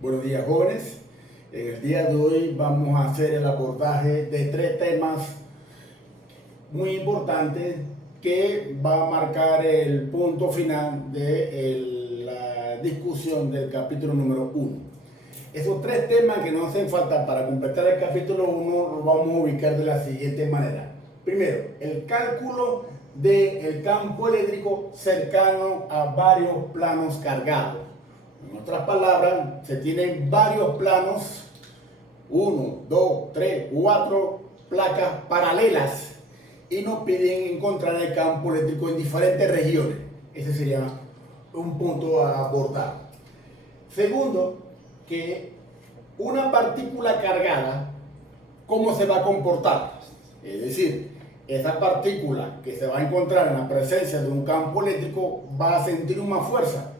Buenos días, jóvenes. En el día de hoy vamos a hacer el abordaje de tres temas muy importantes que va a marcar el punto final de la discusión del capítulo número 1. Esos tres temas que nos hacen falta para completar el capítulo 1 los vamos a ubicar de la siguiente manera. Primero, el cálculo del campo eléctrico cercano a varios planos cargados. En otras palabras, se tienen varios planos, 1, 2, 3, 4 placas paralelas y nos piden encontrar el campo eléctrico en diferentes regiones. Ese sería un punto a abordar. Segundo, que una partícula cargada, ¿cómo se va a comportar? Es decir, esa partícula que se va a encontrar en la presencia de un campo eléctrico va a sentir una fuerza.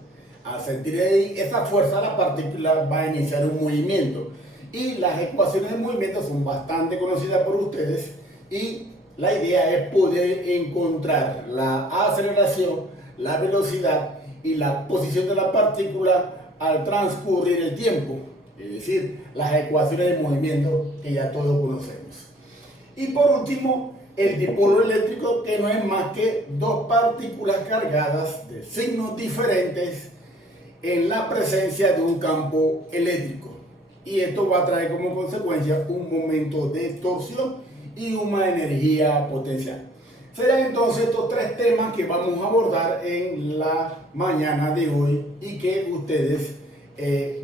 Al sentir esa fuerza, la partícula va a iniciar un movimiento. Y las ecuaciones de movimiento son bastante conocidas por ustedes. Y la idea es poder encontrar la aceleración, la velocidad y la posición de la partícula al transcurrir el tiempo. Es decir, las ecuaciones de movimiento que ya todos conocemos. Y por último, el dipolo eléctrico, que no es más que dos partículas cargadas de signos diferentes en la presencia de un campo eléctrico, y esto va a traer como consecuencia un momento de torsión y una energía potencial. Serán entonces estos tres temas que vamos a abordar en la mañana de hoy y que ustedes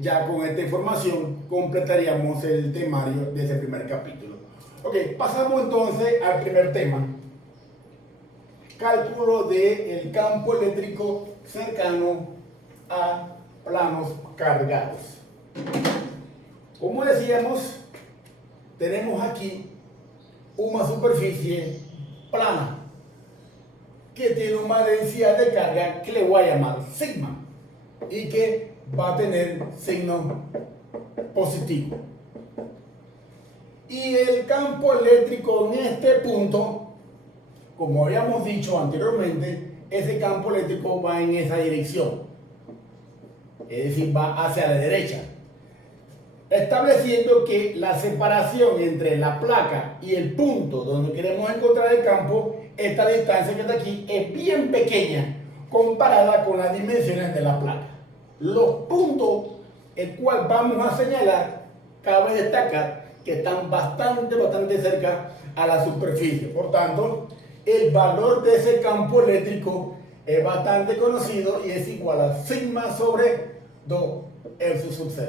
ya con esta información completaríamos el temario de ese primer capítulo. Ok, pasamos entonces al primer tema: cálculo del campo eléctrico cercano a planos cargados. Como decíamos, tenemos aquí una superficie plana que tiene una densidad de carga que le voy a llamar sigma y que va a tener signo positivo. Y el campo eléctrico en este punto, como habíamos dicho anteriormente, ese campo eléctrico va en esa dirección. Es decir, va hacia la derecha, estableciendo que la separación entre la placa y el punto donde queremos encontrar el campo, esta distancia que está aquí, es bien pequeña comparada con las dimensiones de la placa. Los puntos el cual vamos a señalar, cabe destacar que están bastante cerca a la superficie. Por tanto, el valor de ese campo eléctrico es bastante conocido y es igual a sigma sobre 2 R sub 0.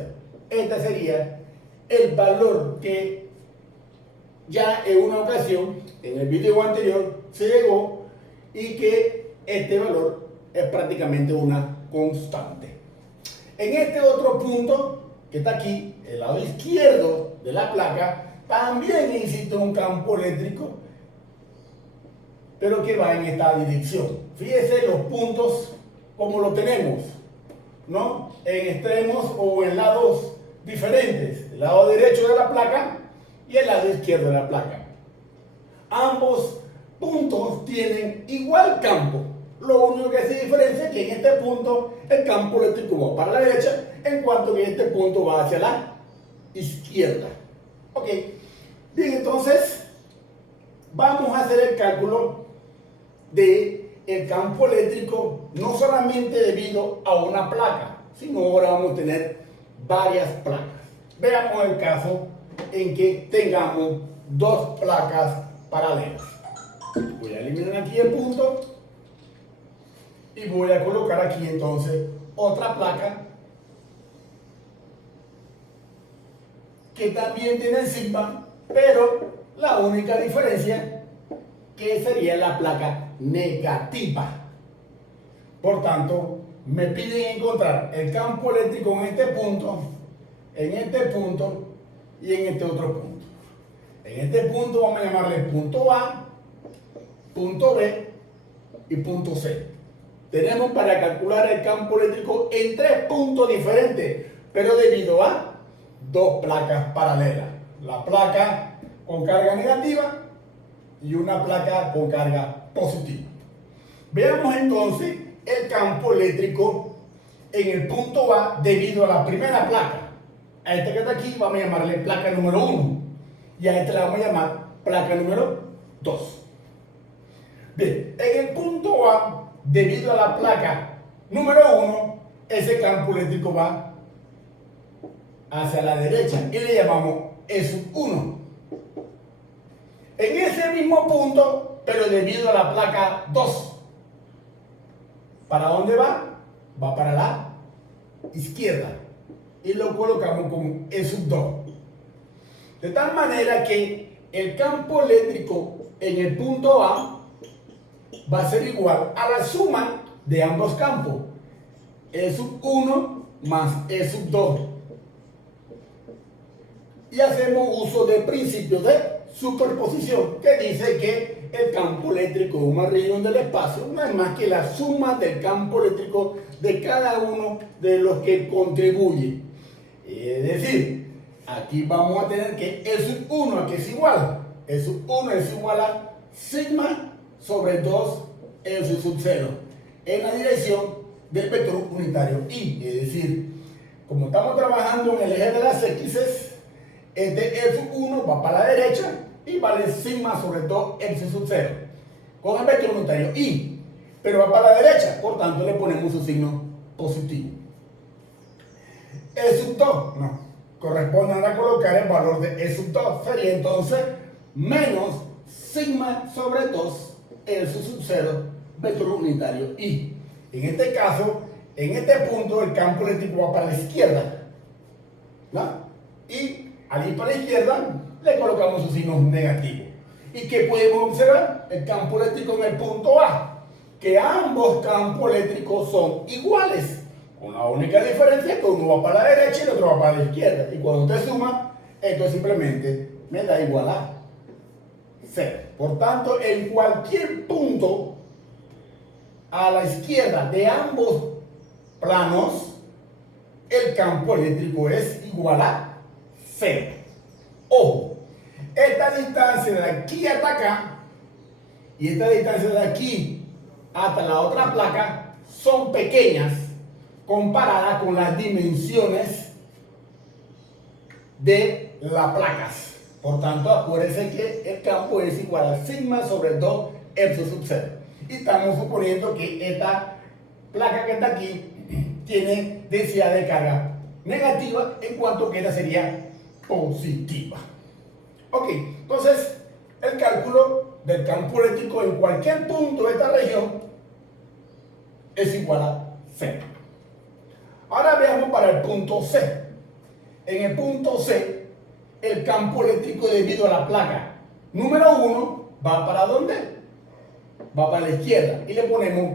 Este sería el valor que ya en una ocasión, en el video anterior, se llegó, y que este valor es prácticamente una constante. En este otro punto, que está aquí, el lado izquierdo de la placa, también existe un campo eléctrico, pero que va en esta dirección. Fíjese los puntos como lo tenemos, ¿no? En extremos o en lados diferentes, el lado derecho de la placa y el lado izquierdo de la placa. Ambos puntos tienen igual campo, lo único que se diferencia es que en este punto el campo eléctrico va para la derecha, en cuanto que este punto va hacia la izquierda. Ok, bien, entonces vamos a hacer el cálculo de el campo eléctrico, no solamente debido a una placa, sino ahora vamos a tener varias placas. Veamos el caso en que tengamos dos placas paralelas. Voy a eliminar aquí el punto y voy a colocar aquí entonces otra placa que también tiene sigma, pero la única diferencia que sería la placa negativa. Por tanto, me piden encontrar el campo eléctrico en este punto y en este otro punto. En este punto vamos a llamarle punto A, punto B y punto C. Tenemos para calcular el campo eléctrico en tres puntos diferentes, pero debido a dos placas paralelas. La placa con carga negativa y una placa con carga positiva. Veamos entonces el campo eléctrico en el punto A debido a la primera placa. A este que está aquí vamos a llamarle placa número 1. Y a este le vamos a llamar placa número 2. Bien, en el punto A, debido a la placa número 1, ese campo eléctrico va hacia la derecha y le llamamos E1. En ese mismo punto, pero debido a la placa 2, ¿para dónde va? Va para la izquierda y lo colocamos como E2. De tal manera que el campo eléctrico en el punto A va a ser igual a la suma de ambos campos, E1 más E2. Y hacemos uso del principio de superposición, que dice que el campo eléctrico de una región del espacio no es más que la suma del campo eléctrico de cada uno de los que contribuye. Es decir, aquí vamos a tener que E1 aquí es igual. E1 es igual a sigma sobre 2 E0 en la dirección del vector unitario Y. Es decir, como estamos trabajando en el eje de las X, este F1 va para la derecha y vale sigma sobre 2 F0 con el vector unitario Y, pero va para la derecha, por tanto le ponemos su signo positivo. E2 no, corresponde a colocar el valor de E2, sería entonces menos sigma sobre 2 F0 vector unitario Y. En este caso, en este punto el campo eléctrico va para la izquierda, ¿no? Y al ir para la izquierda le colocamos su signo negativo. ¿Y qué podemos observar? El campo eléctrico en el punto A, que ambos campos eléctricos son iguales, con la única diferencia que uno va para la derecha y el otro va para la izquierda. Y cuando usted suma, esto simplemente me da igual a 0. Por tanto, en cualquier punto a la izquierda de ambos planos, el campo eléctrico es igual a 0. Ojo, esta distancia de aquí hasta acá y esta distancia de aquí hasta la otra placa son pequeñas comparadas con las dimensiones de las placas. Por tanto, acuérdense que el campo es igual a sigma sobre 2 F0. Y estamos suponiendo que esta placa que está aquí tiene densidad de carga negativa, en cuanto que esta sería positiva. Ok, entonces el cálculo del campo eléctrico en cualquier punto de esta región es igual a 0. Ahora veamos para el punto C. En el punto C, el campo eléctrico debido a la placa número 1 va para ¿dónde? Va para la izquierda y le ponemos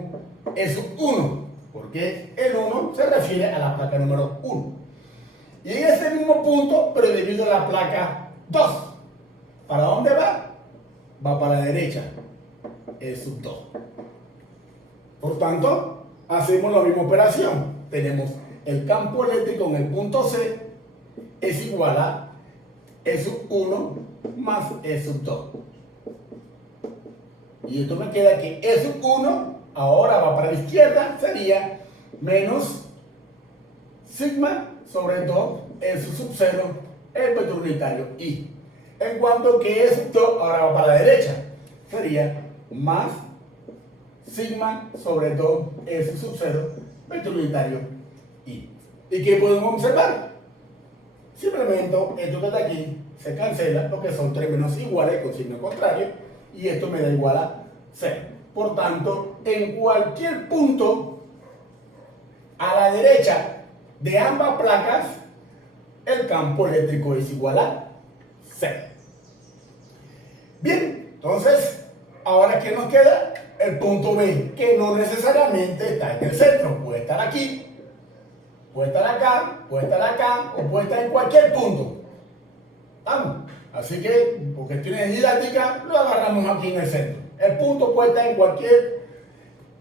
eso 1, porque el 1 se refiere a la placa número 1. Y en ese mismo punto, pero debido a la placa 2, ¿para dónde va? Va para la derecha, E2. Por tanto, hacemos la misma operación. Tenemos el campo eléctrico en el punto C es igual a E1 más E2. Y esto me queda que E1 ahora va para la izquierda, sería menos sigma sobre 2 E0 el vector unitario Y. En cuanto que esto ahora va para la derecha, sería más sigma sobre 2 S0 vector unitario Y. ¿Y qué podemos observar? Simplemente esto que está aquí se cancela porque son términos iguales con signo contrario y esto me da igual a 0. Por tanto, en cualquier punto a la derecha de ambas placas, el campo eléctrico es igual a 0. Bien, entonces, ahora ¿qué nos queda? El punto B, que no necesariamente está en el centro. Puede estar aquí, puede estar acá, puede estar acá, o puede estar en cualquier punto. ¿Vamos? Así que, por cuestiones didácticas, lo agarramos aquí en el centro. El punto puede estar en cualquier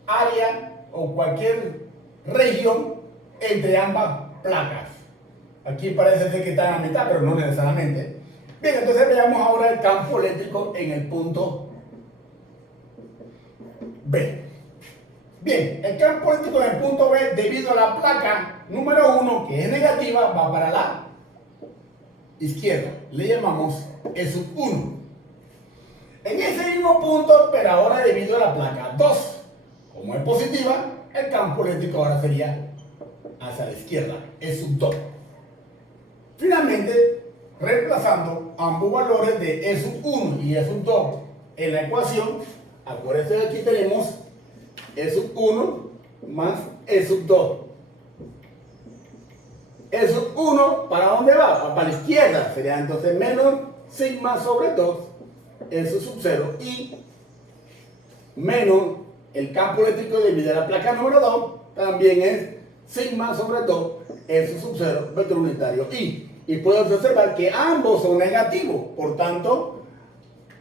área o cualquier región entre ambas placas. Aquí parece ser que está en la mitad, pero no necesariamente. Bien, entonces veamos ahora el campo eléctrico en el punto B. Bien, el campo eléctrico en el punto B, debido a la placa número 1, que es negativa, va para la izquierda. Le llamamos E1. En ese mismo punto, pero ahora debido a la placa 2, como es positiva, el campo eléctrico ahora sería hacia la izquierda, E2. Finalmente, reemplazando ambos valores de E1 y E2 en la ecuación, acuérdense que aquí tenemos E1 más E2. E1, ¿para dónde va? Para la izquierda, sería entonces menos sigma sobre 2, E0, y menos el campo eléctrico dividido a la placa número 2, también es sigma sobre 2, E0, vector unitario I. Y puedes observar que ambos son negativos. Por tanto,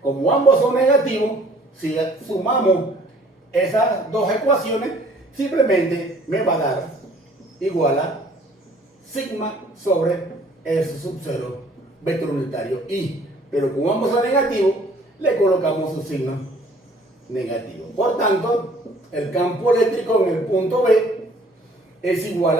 como ambos son negativos, si sumamos esas dos ecuaciones, simplemente me va a dar igual a sigma sobre S0, vector unitario I. Pero como ambos son negativos, le colocamos su signo negativo. Por tanto, el campo eléctrico en el punto B es igual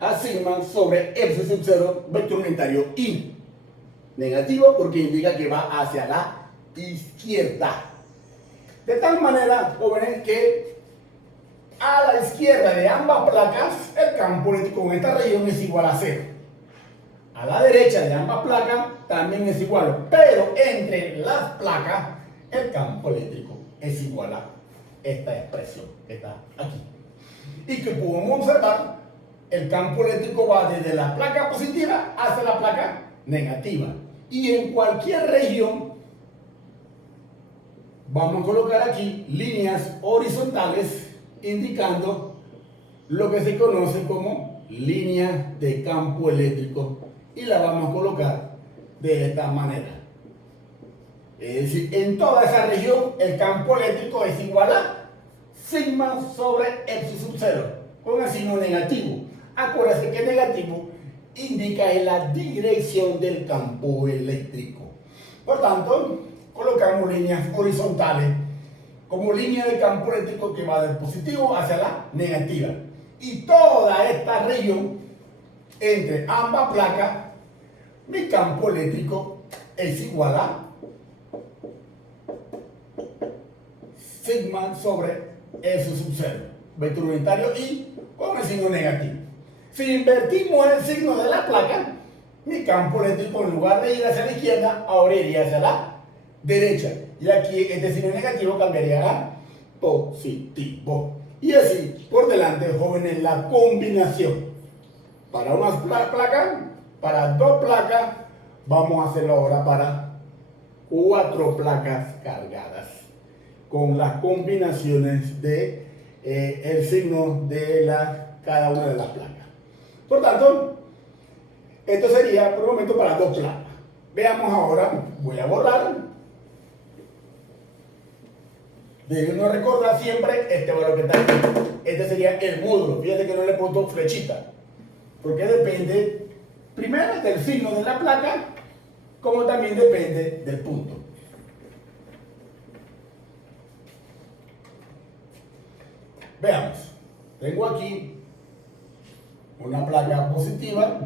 a sigma sobre S0, vector unitario I. Negativo porque indica que va hacia la izquierda. De tal manera, jóvenes, que a la izquierda de ambas placas, el campo eléctrico en esta región es igual a 0. A la derecha de ambas placas también es igual, pero entre las placas, el campo eléctrico es igual a esta expresión que está aquí. Y que podemos observar, el campo eléctrico va desde la placa positiva hacia la placa negativa. Y en cualquier región, vamos a colocar aquí líneas horizontales indicando lo que se conoce como línea de campo eléctrico, y la vamos a colocar de esta manera. Es decir, en toda esa región el campo eléctrico es igual a sigma sobre Epsilon 0 con el signo negativo. Acuérdense que negativo indica en la dirección del campo eléctrico. Por tanto, colocamos líneas horizontales como línea de campo eléctrico que va del positivo hacia la negativa. Y toda esta región, entre ambas placas, mi campo eléctrico es igual a sigma sobre S0, vector unitario I con el signo negativo. Si invertimos el signo de la placa, mi campo eléctrico, en lugar de ir hacia la izquierda, ahora iría hacia la derecha. Y aquí este signo negativo cambiaría a positivo. Y así, por delante, jóvenes, la combinación. Para una placa, para dos placas, vamos a hacerlo ahora para 4 placas cargadas, con las combinaciones de el signo de cada una de las placas. Por tanto, esto sería por el momento para 2 placas. Veamos ahora, voy a borrar. Debemos recordar siempre este valor que está aquí. Este sería el módulo. Fíjate que no le he puesto flechita, porque depende primero del signo de la placa, como también depende del punto. Veamos, tengo aquí una placa positiva,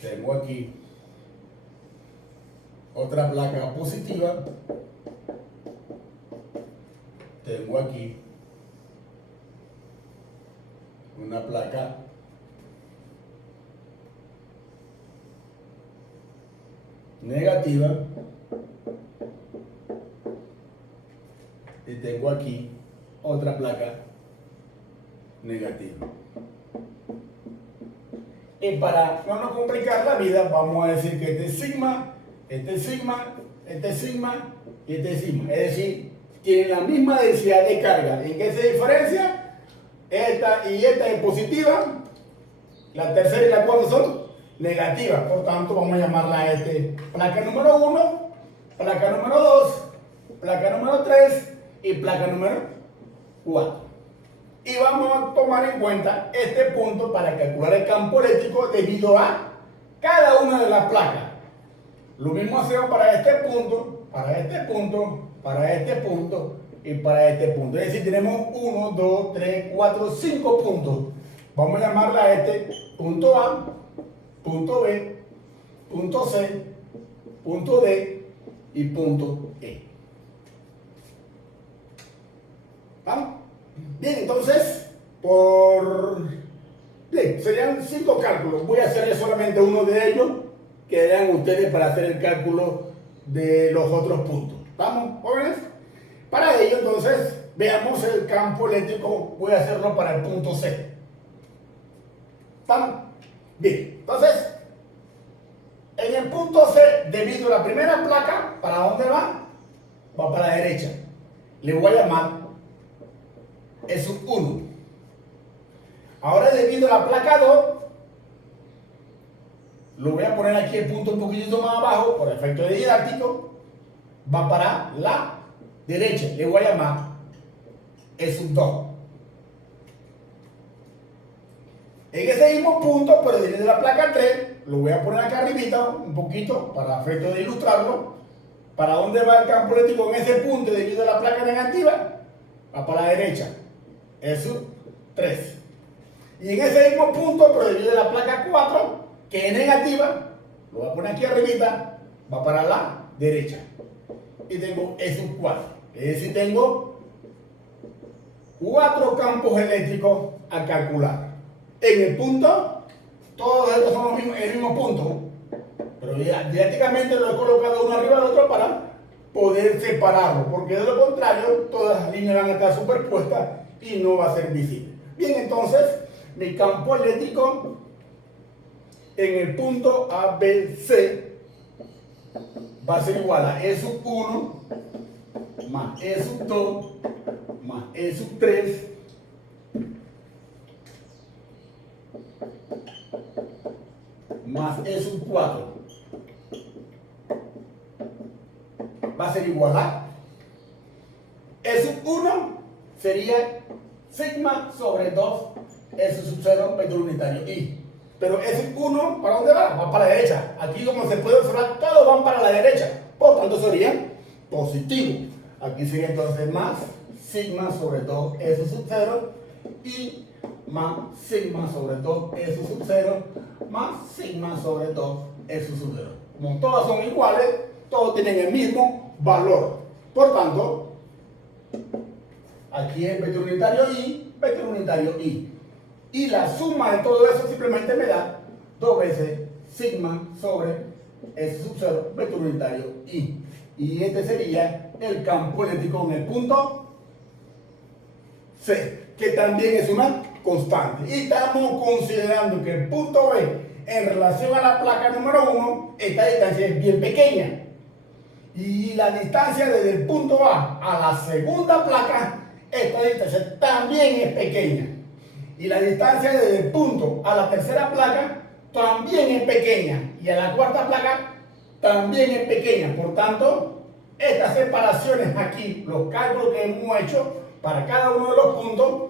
tengo aquí otra placa positiva, tengo aquí una placa negativa y tengo aquí otra placa negativa. Y para no nos complicar la vida, vamos a decir que este es sigma, este es sigma, este es sigma y este es sigma. Es decir, tienen la misma densidad de carga. ¿En qué se diferencia? Esta y esta es positiva, la tercera y la cuarta son negativas. Por tanto, vamos a llamarla a placa número 1, placa número 2, placa número 3 y placa número 4. Y vamos a tomar en cuenta este punto para calcular el campo eléctrico debido a cada una de las placas. Lo mismo hacemos para este punto, para este punto, para este punto y para este punto. Es decir, tenemos 1, 2, 3, 4, 5 puntos. Vamos a llamarla a este punto A, punto B, punto C, punto D y punto E. ¿Vamos? Bien, entonces, bien, serían 5 cálculos. Voy a hacer solamente uno de ellos. Quedarán ustedes para hacer el cálculo de los otros puntos. ¿Vamos, jóvenes? Para ello, entonces, veamos el campo eléctrico. Voy a hacerlo para el punto C. ¿Vamos? Bien, entonces, en el punto C, debido a la primera placa, ¿para dónde va? Va para la derecha. Le voy a llamar E1. Ahora, debido a la placa 2, lo voy a poner aquí el punto un poquitito más abajo, por efecto de didáctico, va para la derecha. Le voy a llamar E2. En ese mismo punto, pero debido a la placa 3, lo voy a poner acá arribita un poquito para efecto de ilustrarlo. ¿Para dónde va el campo eléctrico en ese punto debido a la placa negativa? Va para la derecha. Eso 3. Y en ese mismo punto, pero debido a la placa 4, que es negativa, lo voy a poner aquí arribita, va para la derecha. Y tengo esos 4. Es decir, tengo 4 campos eléctricos a calcular. En el punto, todos estos son el mismo punto, pero didácticamente lo he colocado uno arriba del otro para poder separarlo, porque de lo contrario, todas las líneas van a estar superpuestas y no va a ser visible. Bien, entonces, mi campo eléctrico en el punto ABC va a ser igual a E1 más E2 más E3 más E4 va a ser igual a E1 sería sigma sobre 2 S0 vector unitario I. Pero S1, ¿para dónde va? Va para la derecha. Aquí, como se puede observar, todos van para la derecha. Por tanto, sería positivo. Aquí sería entonces más sigma sobre 2 S0 y más sigma sobre 2 S0 más sigma sobre 2 S0. Como todas son iguales, todos tienen el mismo valor. Por tanto, aquí es vector unitario I. Y la suma de todo eso simplemente me da 2 veces sigma sobre S0 vector unitario I. Y este sería el campo eléctrico en el punto C, que también es una constante. Y estamos considerando que el punto B, en relación a la placa número 1, esta distancia es bien pequeña. Y la distancia desde el punto A a la segunda placa, esta distancia también es pequeña. Y la distancia desde el punto a la tercera placa también es pequeña. Y a la cuarta placa también es pequeña. Por tanto, estas separaciones aquí, los cálculos que hemos hecho para cada uno de los puntos,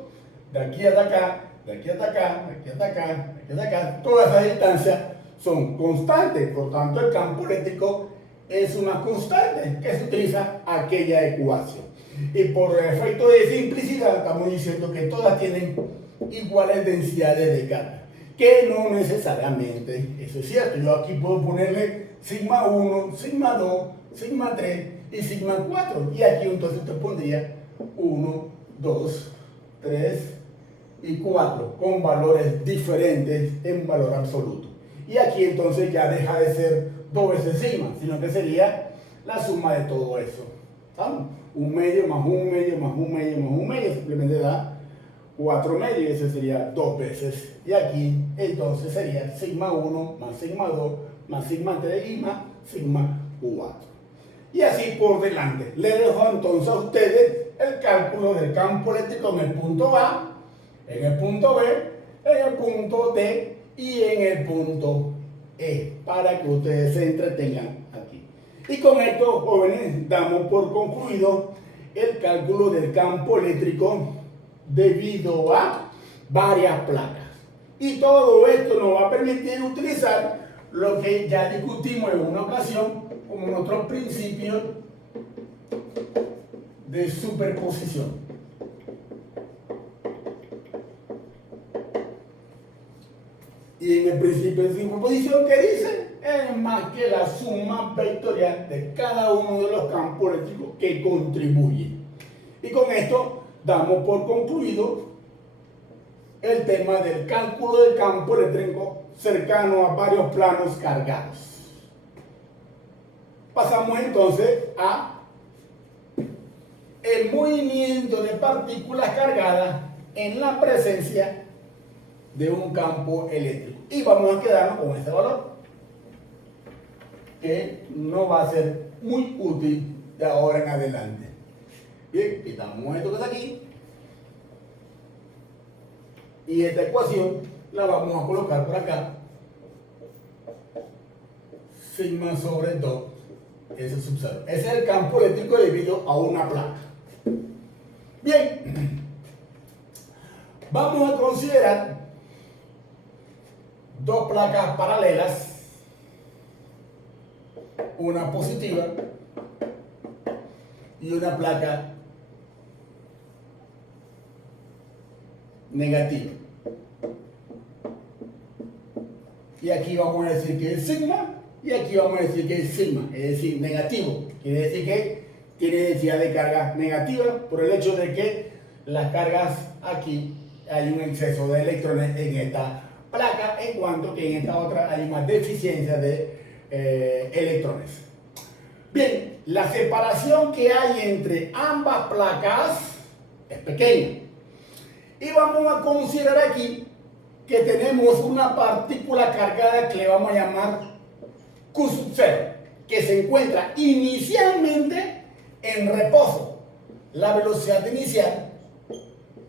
de aquí hasta acá, de aquí hasta acá, de aquí hasta acá, de aquí hasta acá, todas esas distancias son constantes. Por tanto, el campo eléctrico es una constante que se utiliza aquella ecuación. Y por efecto de simplicidad, estamos diciendo que todas tienen iguales densidades de carga, que no necesariamente eso es cierto. Yo aquí puedo ponerle sigma 1, sigma 2, sigma 3 y sigma 4, y aquí entonces usted pondría 1, 2, 3 y 4 con valores diferentes en valor absoluto. Y aquí entonces ya deja de ser 2 veces sigma, sino que sería la suma de todo eso. ¿Sabes? Un medio más un medio más un medio más un medio simplemente da 4 medios, y ese sería 2 veces. Y aquí entonces sería sigma 1 más sigma 2 más sigma 3 y más sigma 4. Y así por delante. Le dejo entonces a ustedes el cálculo del campo eléctrico en el punto A, en el punto B, en el punto D y en el punto E, para que ustedes se entretengan aquí. Y con esto, jóvenes, damos por concluido el cálculo del campo eléctrico debido a varias placas. Y todo esto nos va a permitir utilizar lo que ya discutimos en una ocasión como nuestros principios de superposición. Y en el principio de superposición, ¿qué dice? Es más que la suma vectorial de cada uno de los campos eléctricos que contribuyen. Y con esto damos por concluido el tema del cálculo del campo eléctrico cercano a varios planos cargados. Pasamos entonces a el movimiento de partículas cargadas en la presencia de un campo eléctrico. Y vamos a quedarnos con este valor, que no va a ser muy útil de ahora en adelante. Bien, quitamos esto que está aquí. Y esta ecuación la vamos a colocar por acá. Sigma sobre 2 S sub 0. Ese es el campo eléctrico debido a una placa. Bien, vamos a considerar dos placas paralelas, una positiva y una placa negativa. Y aquí vamos a decir que es sigma y aquí vamos a decir que es sigma, es decir, negativo. Quiere decir que tiene densidad de carga negativa por el hecho de que las cargas aquí hay un exceso de electrones en esta placa, en cuanto que en esta otra hay más deficiencia de electrones. Bien, la separación que hay entre ambas placas es pequeña. Y vamos a considerar aquí que tenemos una partícula cargada que le vamos a llamar Q sub 0, que se encuentra inicialmente en reposo. La velocidad inicial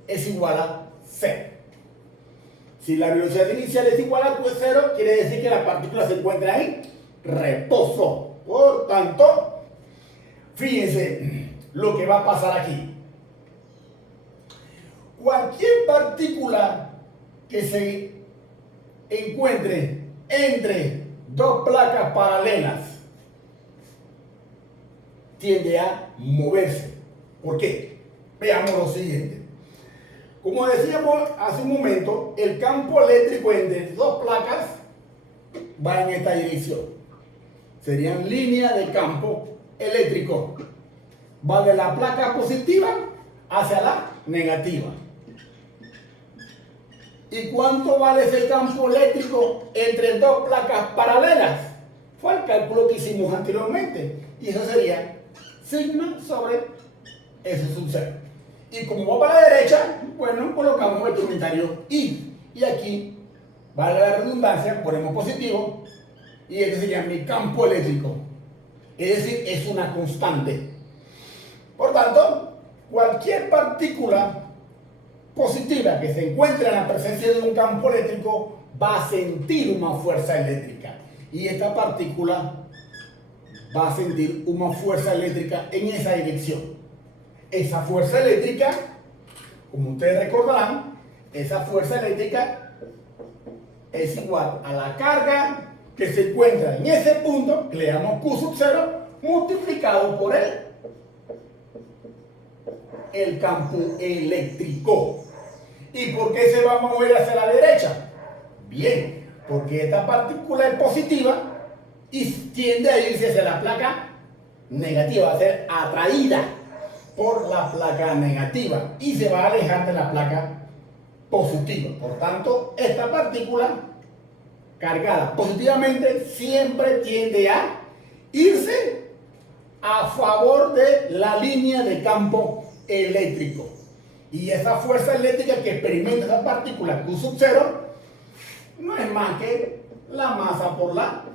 es igual a 0. Si la velocidad inicial es igual a 0, quiere decir que la partícula se encuentra en reposo. Por tanto, fíjense lo que va a pasar aquí. Cualquier partícula que se encuentre entre dos placas paralelas tiende a moverse. ¿Por qué? Veamos lo siguiente. Como decíamos hace un momento, el campo eléctrico entre dos placas va en esta dirección. Serían líneas de campo eléctrico. Va de la placa positiva hacia la negativa. ¿Y cuánto vale ese campo eléctrico entre dos placas paralelas? Fue el cálculo que hicimos anteriormente. Y eso sería sigma sobre S sub 0. Y como va para la derecha, bueno, colocamos el unitario I. Y aquí, vale la redundancia, ponemos positivo. Y este sería mi campo eléctrico. Es decir, es una constante. Por tanto, cualquier partícula positiva que se encuentre en la presencia de un campo eléctrico va a sentir una fuerza eléctrica. Y esta partícula va a sentir una fuerza eléctrica en esa dirección. Esa fuerza eléctrica, como ustedes recordarán, esa fuerza eléctrica es igual a la carga que se encuentra en ese punto, que le llamamos Q sub 0, multiplicado por el campo eléctrico. ¿Y por qué se va a mover hacia la derecha? Bien, porque esta partícula es positiva y tiende a irse hacia la placa negativa, a ser atraída por la placa negativa y se va a alejar de la placa positiva. Por tanto, esta partícula cargada positivamente siempre tiende a irse a favor de la línea de campo eléctrico. Y esa fuerza eléctrica que experimenta esa partícula Q sub 0 no es más que la masa por la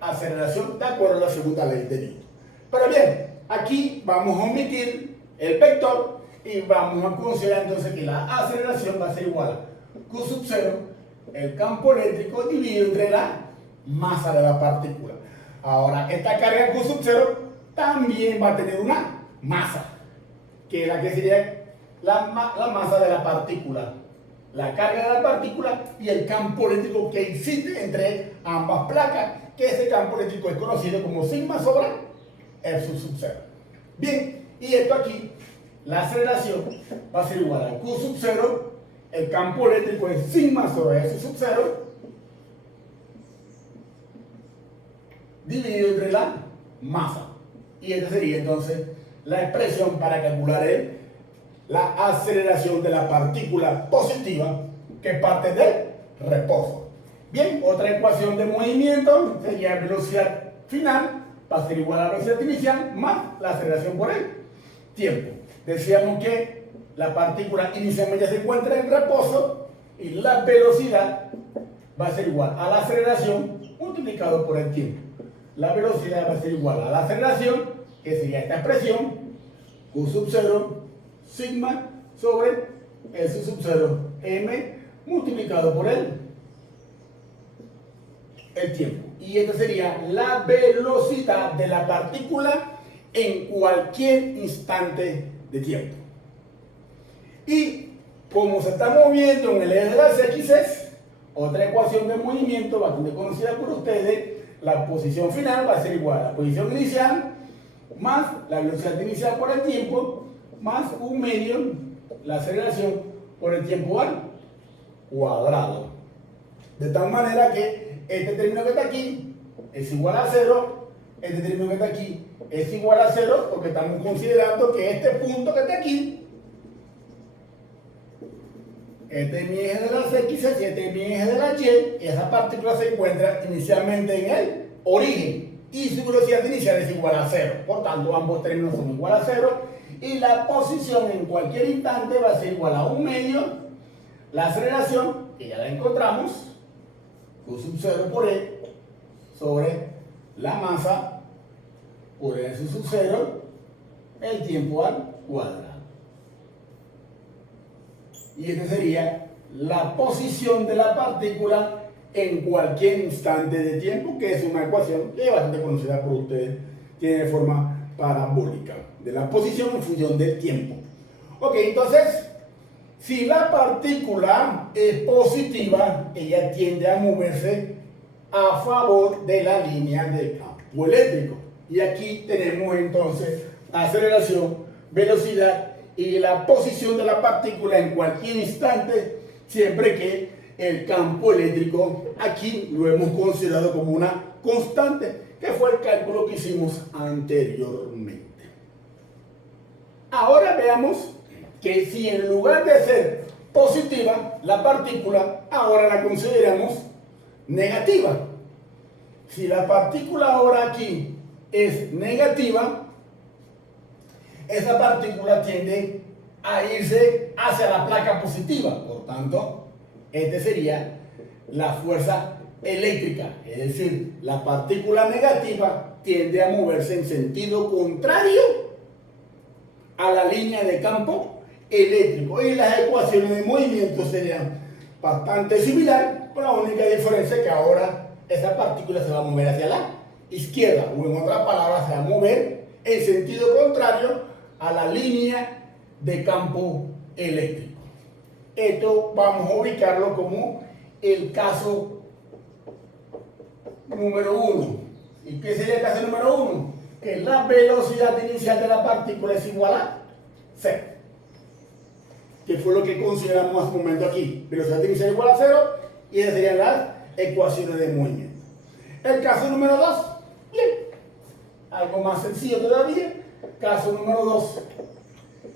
aceleración de acuerdo a la segunda ley de Newton. Pero bien, aquí vamos a omitir el vector y vamos a considerar entonces que la aceleración va a ser igual a Q sub 0, el campo eléctrico dividido entre la masa de la partícula. Ahora, esta carga Q sub 0 también va a tener una masa, que es la que sería la masa de la partícula, la carga de la partícula y el campo eléctrico que existe entre ambas placas, que ese campo eléctrico es conocido como sigma sobre Epsilon sub 0. Bien, y esto aquí la aceleración va a ser igual a Q sub 0, el campo eléctrico es sigma sobre S sub 0, dividido entre la masa. Y esta sería entonces la expresión para calcular la aceleración de la partícula positiva que parte del reposo. Bien, otra ecuación de movimiento sería velocidad final, va a ser igual a la velocidad inicial más la aceleración por el tiempo. Decíamos que la partícula inicialmente se encuentra en reposo y la velocidad va a ser igual a la aceleración multiplicado por el tiempo. La velocidad va a ser igual a la aceleración, que sería esta expresión, Q sub 0, sigma sobre S sub 0, m multiplicado por el tiempo. Y esta sería la velocidad de la partícula en cualquier instante de tiempo. Y como se está moviendo en el eje de las X, otra ecuación de movimiento bastante conocida por ustedes, la posición final va a ser igual a la posición inicial más la velocidad inicial por el tiempo más un medio la aceleración por el tiempo al cuadrado. De tal manera que este término que está aquí es igual a 0, este término que está aquí es igual a 0, porque estamos considerando que este punto que está aquí, este es mi eje de las X y este es mi eje de la Y, esa partícula se encuentra inicialmente en el origen y su velocidad inicial es igual a 0. Por tanto, ambos términos son igual a 0 y la posición en cualquier instante va a ser igual a un medio la aceleración, que ya la encontramos, Q sub 0 por E sobre la masa por S sub 0, el tiempo al cuadrado. Y esta sería la posición de la partícula en cualquier instante de tiempo, que es una ecuación que es bastante conocida por ustedes, tiene forma parabólica, de la posición en función del tiempo. Ok, entonces, si la partícula es positiva, ella tiende a moverse a favor de la línea del campo eléctrico. Y aquí tenemos entonces aceleración, velocidad y la posición de la partícula en cualquier instante, siempre que el campo eléctrico aquí lo hemos considerado como una constante, que fue el cálculo que hicimos anteriormente. Ahora veamos que si en lugar de ser positiva, la partícula ahora la consideramos negativa. Si la partícula ahora aquí es negativa, esa partícula tiende a irse hacia la placa positiva. Por tanto, esta sería la fuerza eléctrica. Es decir, la partícula negativa tiende a moverse en sentido contrario a la línea de campo eléctrico. Y las ecuaciones de movimiento serían bastante similares, con la única diferencia que ahora esa partícula se va a mover hacia la izquierda, o en otras palabras, se va a mover en sentido contrario a la línea de campo eléctrico. Esto vamos a ubicarlo como el caso número 1. ¿Y qué sería el caso número 1? Que la velocidad inicial de la partícula es igual a 0. Que fue lo que consideramos hace un momento aquí. Velocidad inicial igual a 0, y esas serían las ecuaciones de movimiento. El caso número 2, bien, algo más sencillo todavía. Caso número 2,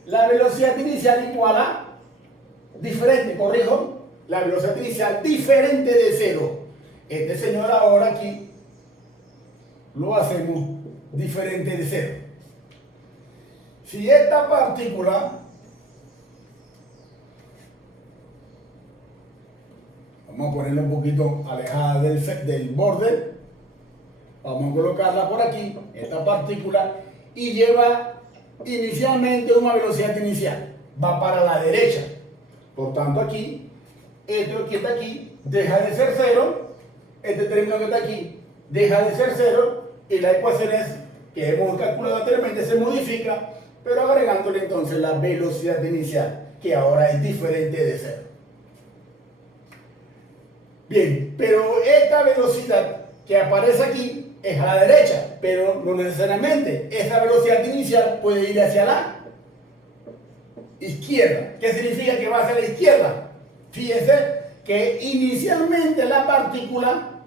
la velocidad inicial igual a diferente, corrijo, la velocidad inicial diferente de 0. Este señor ahora aquí lo hacemos diferente de 0. Si esta partícula, vamos a ponerla un poquito alejada del borde, vamos a colocarla por aquí, esta partícula, y lleva inicialmente una velocidad inicial, va para la derecha. Por tanto, aquí, esto que está aquí deja de ser 0, este término que está aquí deja de ser 0, y la ecuación que hemos calculado anteriormente se modifica, pero agregándole entonces la velocidad inicial, que ahora es diferente de 0. Bien, pero esta velocidad que aparece aquí es a la derecha, pero no necesariamente. Esa velocidad inicial puede ir hacia la izquierda. ¿Qué significa que va hacia la izquierda? Fíjense que inicialmente la partícula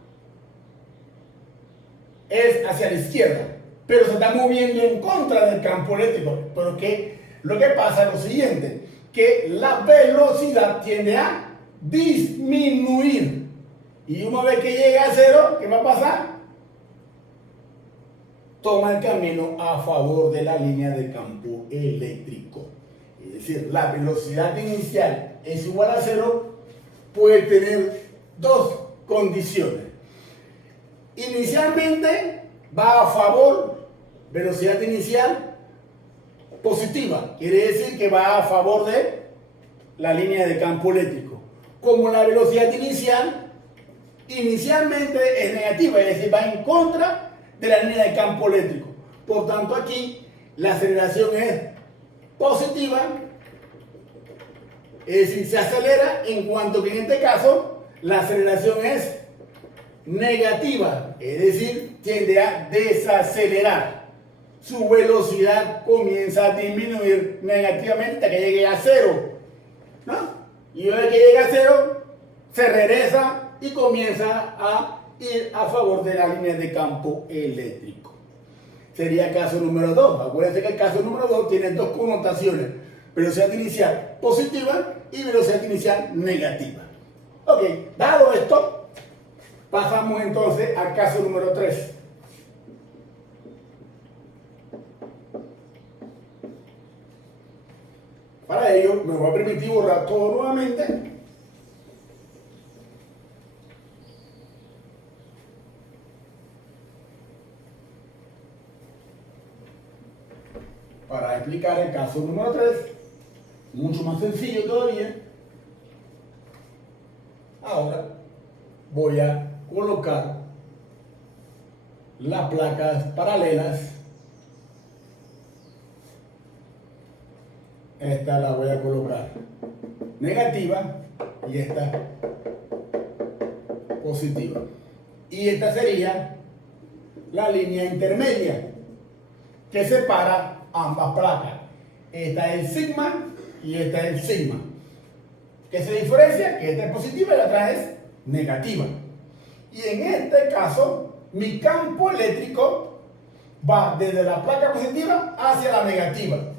es hacia la izquierda, pero se está moviendo en contra del campo eléctrico. Pero que lo que pasa es lo siguiente, que la velocidad tiende a disminuir. Y una vez que llega a cero, ¿qué va a pasar? Toma el camino a favor de la línea de campo eléctrico. Es decir, la velocidad inicial es igual a cero, puede tener dos condiciones. Inicialmente va a favor, velocidad inicial positiva, quiere decir que va a favor de la línea de campo eléctrico. Como la velocidad inicial inicialmente es negativa, es decir, va en contra de la línea de campo eléctrico. Por tanto, aquí la aceleración es positiva, es decir, se acelera, en cuanto que en este caso la aceleración es negativa, es decir, tiende a desacelerar. Su velocidad comienza a disminuir negativamente hasta que llegue a cero, ¿no? Y una vez que llega a cero, se regresa y comienza a ir a favor de la línea de campo eléctrico. Sería el caso número 2. Acuérdense que el caso número 2 tiene dos connotaciones: velocidad inicial positiva y velocidad inicial negativa. Ok, dado esto, pasamos entonces al caso número 3. Para ello, me voy a permitir borrar todo nuevamente. Para explicar el caso número 3, mucho más sencillo todavía. Ahora voy a colocar las placas paralelas. Esta la voy a colocar negativa y esta positiva. Y esta sería la línea intermedia que separa ambas placas. Esta es el sigma y esta es el sigma. ¿Qué se diferencia? Que esta es positiva y la otra es negativa. Y en este caso, mi campo eléctrico va desde la placa positiva hacia la negativa.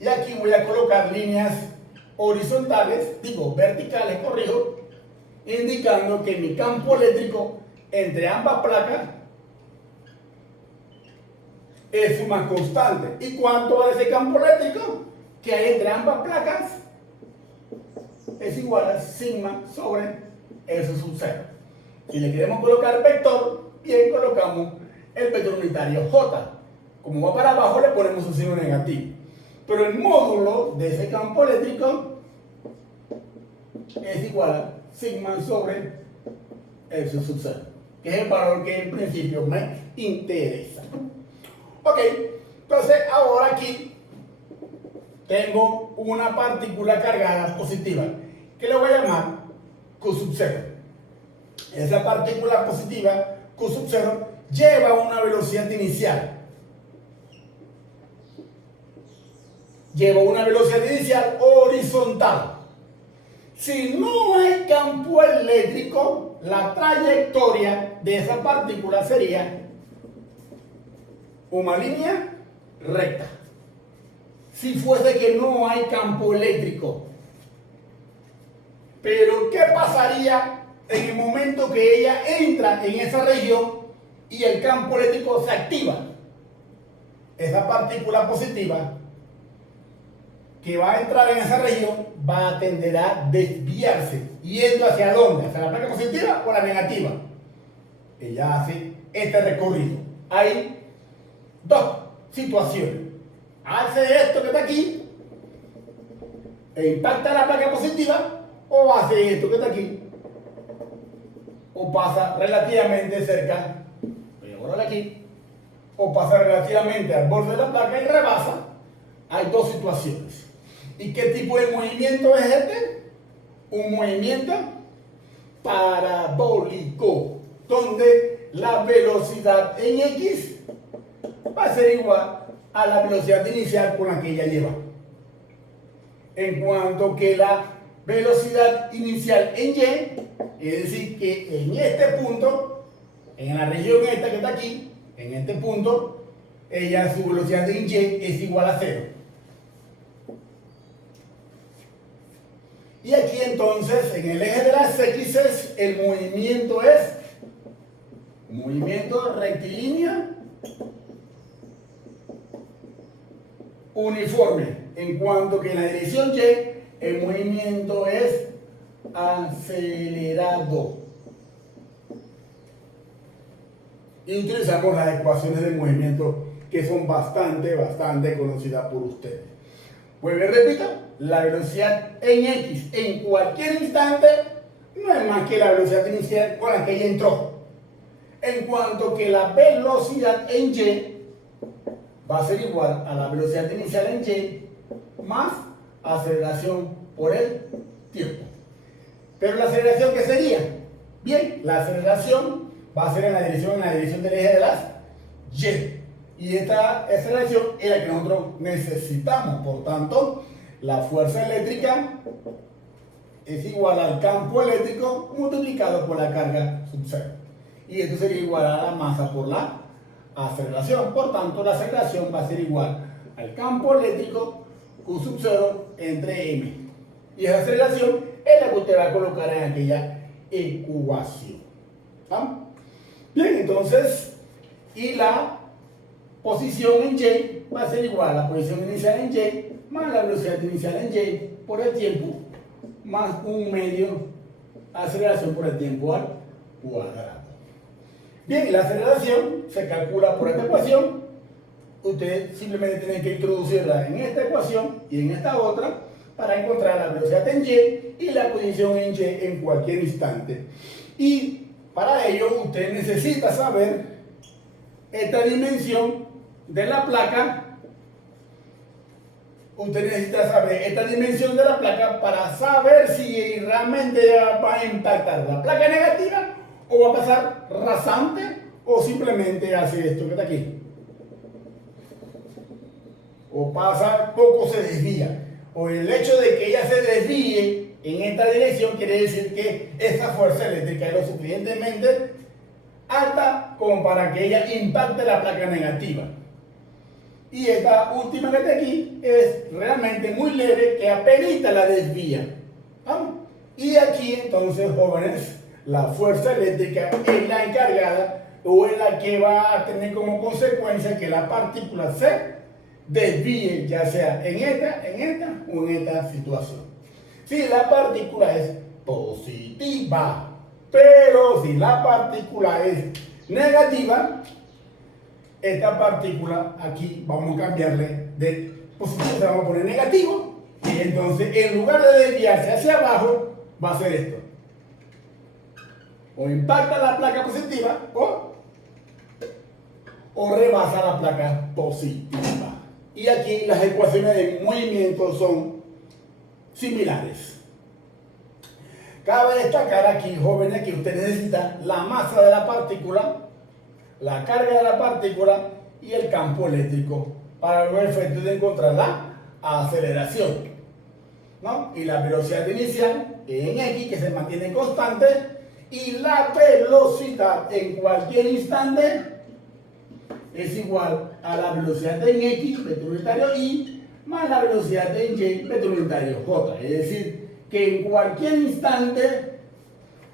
Y aquí voy a colocar líneas horizontales, verticales, corrijo, indicando que mi campo eléctrico entre ambas placas es suma constante. ¿Y cuánto vale ese campo eléctrico que hay entre ambas placas? Es igual a sigma sobre S sub 0. Si le queremos colocar vector, bien, colocamos el vector unitario J. Como va para abajo, le ponemos un signo negativo. Pero el módulo de ese campo eléctrico es igual a sigma sobre S sub 0, que es el valor que en principio me interesa. Ok, entonces ahora aquí tengo una partícula cargada positiva, que le voy a llamar Q sub 0. Esa partícula positiva, Q sub 0, lleva una velocidad inicial. Lleva una velocidad inicial horizontal. Si no hay campo eléctrico, la trayectoria de esa partícula sería una línea recta. Si fuese que no hay campo eléctrico. Pero ¿qué pasaría en el momento que ella entra en esa región y el campo eléctrico se activa? Esa partícula positiva que va a entrar en esa región va a tender a desviarse, yendo hacia dónde, hacia la placa positiva o la negativa. Ella hace este recorrido. Hay dos situaciones: hace esto que está aquí e impacta la placa positiva, o hace esto que está aquí o pasa relativamente cerca, voy a borrar aquí, o pasa relativamente al borde de la placa y rebasa. Hay dos situaciones. ¿Y qué tipo de movimiento es este? Un movimiento parabólico, donde la velocidad en X va a ser igual a la velocidad inicial con la que ella lleva. en cuanto que la velocidad inicial en Y, es decir, que en este punto, en la región esta que está aquí, en este punto, su velocidad en Y es igual a 0. Y aquí entonces, en el eje de las X, el movimiento es movimiento rectilíneo uniforme, en cuanto que en la dirección Y el movimiento es acelerado. Y utilizamos las ecuaciones de movimiento que son bastante conocidas por ustedes. Vuelvo y repito, la velocidad en X en cualquier instante no es más que la velocidad inicial con la que ella entró. En cuanto que la velocidad en Y va a ser igual a la velocidad inicial en Y más aceleración por el tiempo. Pero la aceleración, ¿qué sería? Bien, la aceleración va a ser en la dirección del eje de las Y. Y esta aceleración es la que nosotros necesitamos. Por tanto, la fuerza eléctrica es igual al campo eléctrico multiplicado por la carga sub 0. Y esto sería igual a la masa por la aceleración. Por tanto, la aceleración va a ser igual al campo eléctrico Q sub 0 entre M. Y esa aceleración es la que usted va a colocar en aquella ecuación. ¿Ah? Bien, entonces, y la posición en Y va a ser igual a la posición inicial en Y más la velocidad inicial en Y por el tiempo más un medio aceleración por el tiempo al cuadrado. Bien, la aceleración se calcula por esta ecuación. Usted simplemente tiene que introducirla en esta ecuación y en esta otra para encontrar la velocidad en Y y la posición en Y en cualquier instante. Y para ello usted necesita saber esta dimensión de la placa. Usted necesita saber esta dimensión de la placa para saber si realmente va a impactar la placa negativa o va a pasar rasante o simplemente hace esto que está aquí. O pasa, poco se desvía. O el hecho de que ella se desvíe en esta dirección quiere decir que esa fuerza eléctrica es lo suficientemente alta como para que ella impacte la placa negativa. Y esta última que está aquí es realmente muy leve, que apenas la desvía. ¿Vamos? Y aquí entonces, jóvenes, la fuerza eléctrica es la encargada o es la que va a tener como consecuencia que la partícula se desvíe, ya sea en esta o en esta situación. Si la partícula es positiva, pero si la partícula es negativa, esta partícula aquí vamos a cambiarle de positivo, le vamos a poner negativo, y entonces en lugar de desviarse hacia abajo va a hacer esto: o impacta la placa positiva o rebasa la placa positiva. Y aquí las ecuaciones de movimiento son similares. Cabe destacar aquí, jóvenes, que usted necesita la masa de la partícula, la carga de la partícula y el campo eléctrico para los efectos de encontrar la aceleración, ¿no? Y la velocidad inicial en X, que se mantiene constante, y la velocidad en cualquier instante es igual a la velocidad en X, vector unitario Y, más la velocidad en Y, vector unitario J. Es decir, que en cualquier instante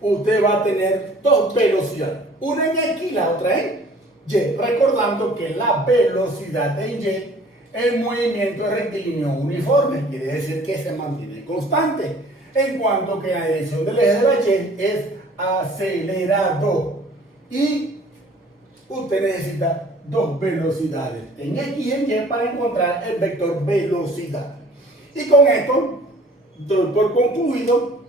usted va a tener dos velocidades, una en X y la otra en Y, recordando que la velocidad en Y, el movimiento es rectilíneo uniforme, quiere decir que se mantiene constante, en cuanto que la dirección del eje de la Y es acelerado. Y usted necesita dos velocidades, en X y en Y, para encontrar el vector velocidad. Y con esto doy por concluido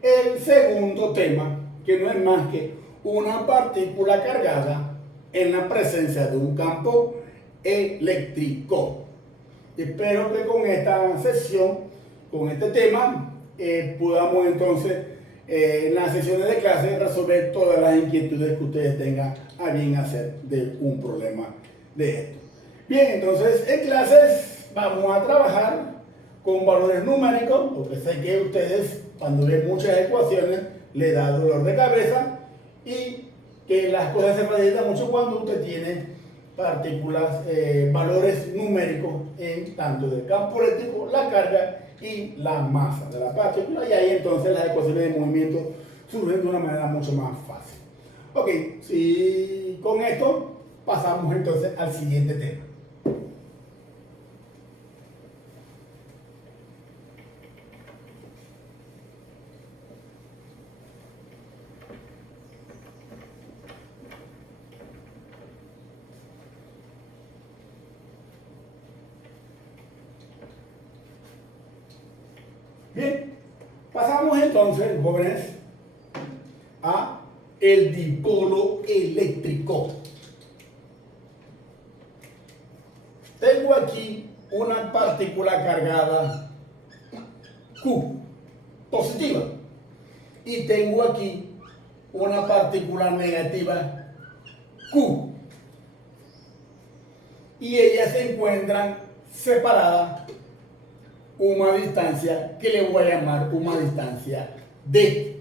el segundo tema, que no es más que una partícula cargada en la presencia de un campo eléctrico. Espero que con esta sesión, con este tema, podamos entonces en las sesiones de clase resolver todas las inquietudes que ustedes tengan a bien hacer de un problema de esto. Bien, entonces en clases vamos a trabajar con valores numéricos, porque sé que ustedes cuando ven muchas ecuaciones les da dolor de cabeza y que las cosas se facilitan mucho cuando usted tiene partículas, valores numéricos en tanto del campo eléctrico, la carga y la masa de la partícula, y ahí entonces las ecuaciones de movimiento surgen de una manera mucho más fácil. Ok, y con esto pasamos entonces al siguiente tema. Bien, pasamos entonces, jóvenes, a el dipolo eléctrico. Tengo aquí una partícula cargada Q, positiva, y tengo aquí una partícula negativa Q, y ellas se encuentran separadas una distancia que le voy a llamar una distancia D.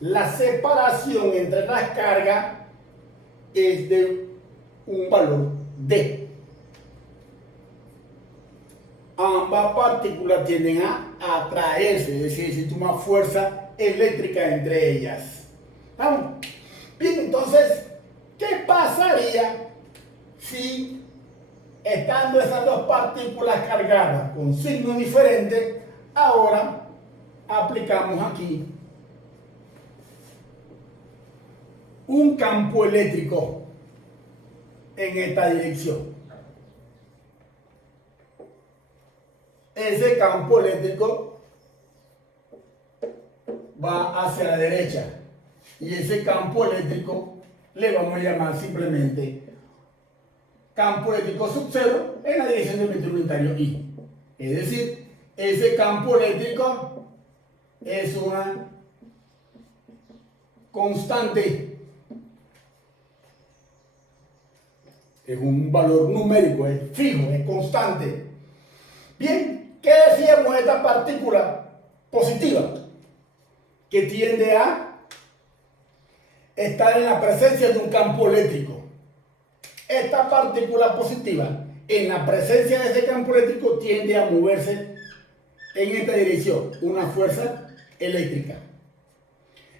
La separación entre las cargas es de un valor D. Ambas partículas tienden a atraerse, es decir, existe una fuerza eléctrica entre ellas. ¿Vamos? Bien, entonces, ¿qué pasaría si estando esas dos partículas cargadas con signos diferentes, ahora aplicamos aquí un campo eléctrico en esta dirección? Ese campo eléctrico va hacia la derecha y ese campo eléctrico le vamos a llamar simplemente campo eléctrico sub cero en la dirección del vector unitario I. Es decir, ese campo eléctrico es una constante, es un valor numérico, es fijo, es constante. Bien, ¿qué decíamos de esta partícula positiva? Que tiende a estar en la presencia de un campo eléctrico. Esta partícula positiva, en la presencia de ese campo eléctrico, tiende a moverse en esta dirección, una fuerza eléctrica.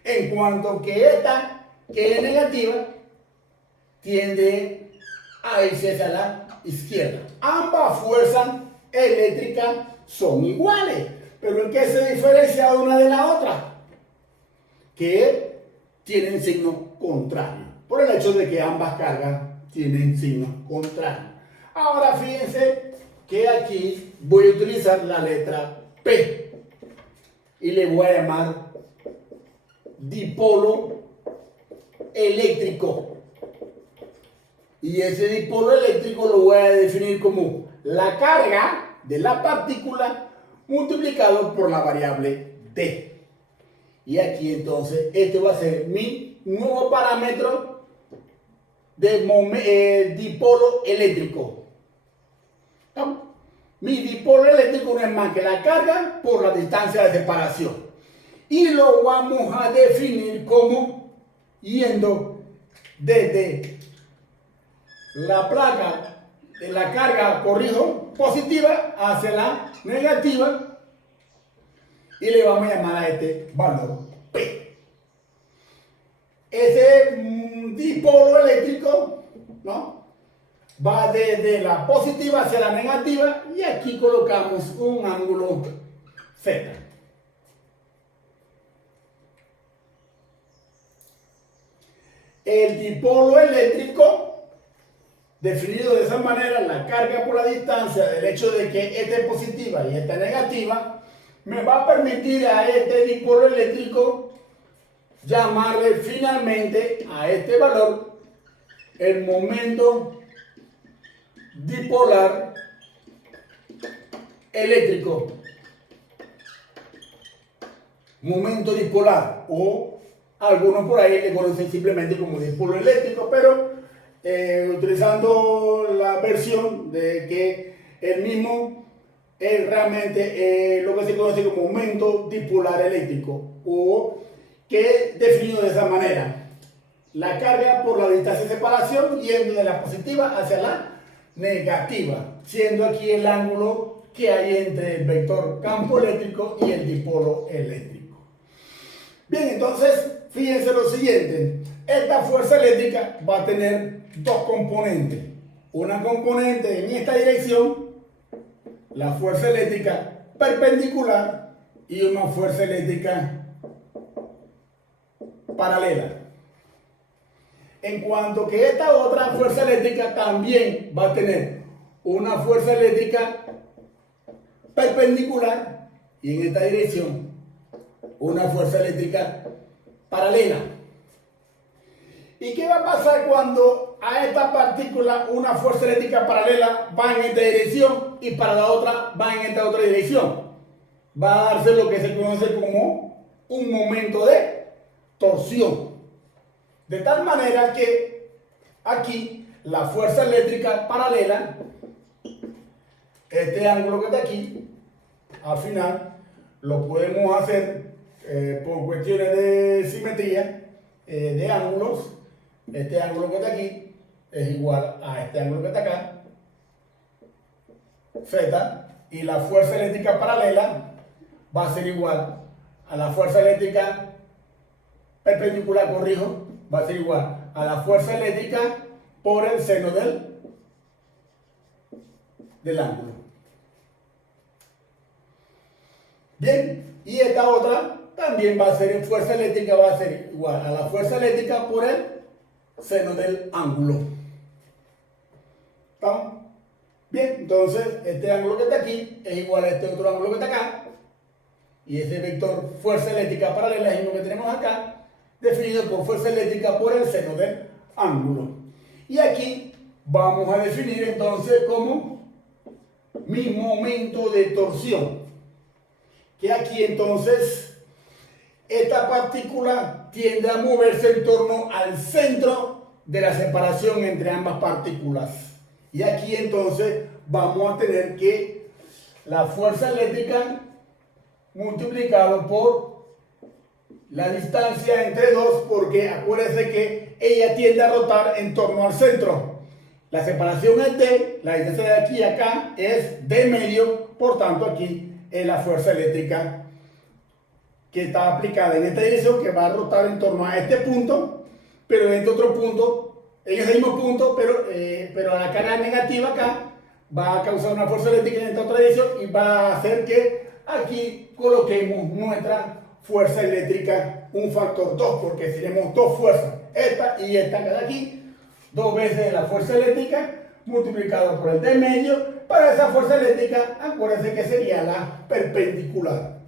En cuanto que esta, que es negativa, tiende a irse hacia la izquierda. Ambas fuerzas eléctricas son iguales, pero ¿en qué se diferencia una de la otra? Que tienen signo contrario, por el hecho de que ambas cargas tienen signos contrarios. Ahora fíjense que aquí voy a utilizar la letra P y le voy a llamar dipolo eléctrico. Y ese dipolo eléctrico lo voy a definir como la carga de la partícula multiplicado por la variable D. Y aquí entonces este va a ser mi nuevo parámetro de dipolo eléctrico. ¿No? Mi dipolo eléctrico no es más que la carga por la distancia de separación. Y lo vamos a definir como yendo desde la placa de la carga, corrijo, positiva hacia la negativa, y le vamos a llamar a este valor P. Ese dipolo eléctrico, ¿no?, va desde la positiva hacia la negativa, y aquí colocamos un ángulo Z. El dipolo eléctrico, definido de esa manera, la carga por la distancia, del hecho de que esta es positiva y esta es negativa, me va a permitir a este dipolo eléctrico llamarle finalmente a este valor el momento dipolar eléctrico. Momento dipolar, o algunos por ahí le conocen simplemente como dipolo eléctrico, pero utilizando la versión de que el mismo es realmente lo que se conoce como momento dipolar eléctrico, o que es definido de esa manera: la carga por la distancia de separación yendo de la positiva hacia la negativa, siendo aquí el ángulo que hay entre el vector campo eléctrico y el dipolo eléctrico. Bien, entonces fíjense lo siguiente: esta fuerza eléctrica va a tener dos componentes. Una componente en esta dirección, la fuerza eléctrica perpendicular, y una fuerza eléctrica paralela. En cuanto que esta otra fuerza eléctrica también va a tener una fuerza eléctrica perpendicular y en esta dirección una fuerza eléctrica paralela. ¿Y qué va a pasar cuando a esta partícula una fuerza eléctrica paralela va en esta dirección y para la otra va en esta otra dirección? Va a darse lo que se conoce como un momento de torsión. De tal manera que aquí la fuerza eléctrica paralela, este ángulo que está aquí, al final lo podemos hacer por cuestiones de simetría de ángulos. Este ángulo que está aquí es igual a este ángulo que está acá, Z, y la fuerza eléctrica paralela va a ser igual a la fuerza eléctrica perpendicular, corrijo, va a ser igual a la fuerza eléctrica por el seno del ángulo. Bien, y esta otra también va a ser fuerza eléctrica, va a ser igual a la fuerza eléctrica por el seno del ángulo. ¿Estamos? Bien, entonces este ángulo que está aquí es igual a este otro ángulo que está acá, y ese vector fuerza eléctrica paralela es el mismo que tenemos acá, definido por fuerza eléctrica por el seno del ángulo. Y aquí vamos a definir entonces como mi momento de torsión, que aquí entonces esta partícula tiende a moverse en torno al centro de la separación entre ambas partículas. Y aquí entonces vamos a tener que la fuerza eléctrica multiplicado por la distancia entre dos, porque acuérdense que ella tiende a rotar en torno al centro. La separación es D, la distancia de aquí a acá es D medio, por tanto aquí es la fuerza eléctrica que está aplicada en esta dirección, que va a rotar en torno a este punto, pero en este otro punto, en ese mismo punto, pero a la carga negativa acá, va a causar una fuerza eléctrica en esta otra dirección y va a hacer que aquí coloquemos nuestra fuerza eléctrica un factor 2, porque tenemos dos fuerzas, esta y esta, cada aquí, dos veces la fuerza eléctrica multiplicado por el D medio. Para esa fuerza eléctrica, acuérdense que sería la perpendicular.